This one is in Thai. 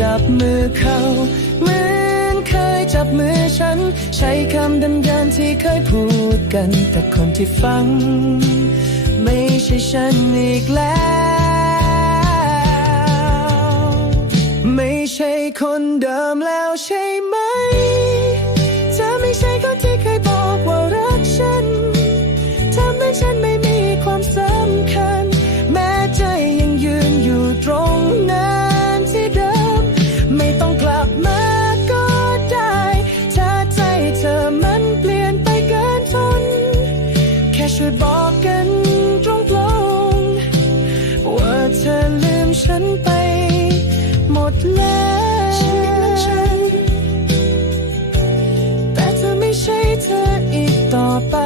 จับมือเขาเหมือนเคยจับมือฉันใช้คำเดิมๆที่เคยพูดกันแต่คนที่ฟังไม่ใช่ฉันอีกแล้วไม่ใช่คนเดิมแล้วใช่ไหมเธอไม่ใช่คนที่เคยบอกว่ารักฉันทำให้ฉันไม่มีความสำคัญแม้ใจยังยืนอยู่ตรงนั้นที่เดิมไม่ต้องกลับมาก็ได้ถ้าใจเธอมันเปลี่ยนไปเกินทนแค่ช่วยบอกกันตรงๆว่าเธอลืมฉันไปหมดแล้วแต่เธอไม่ใช่เธออีกต่อไป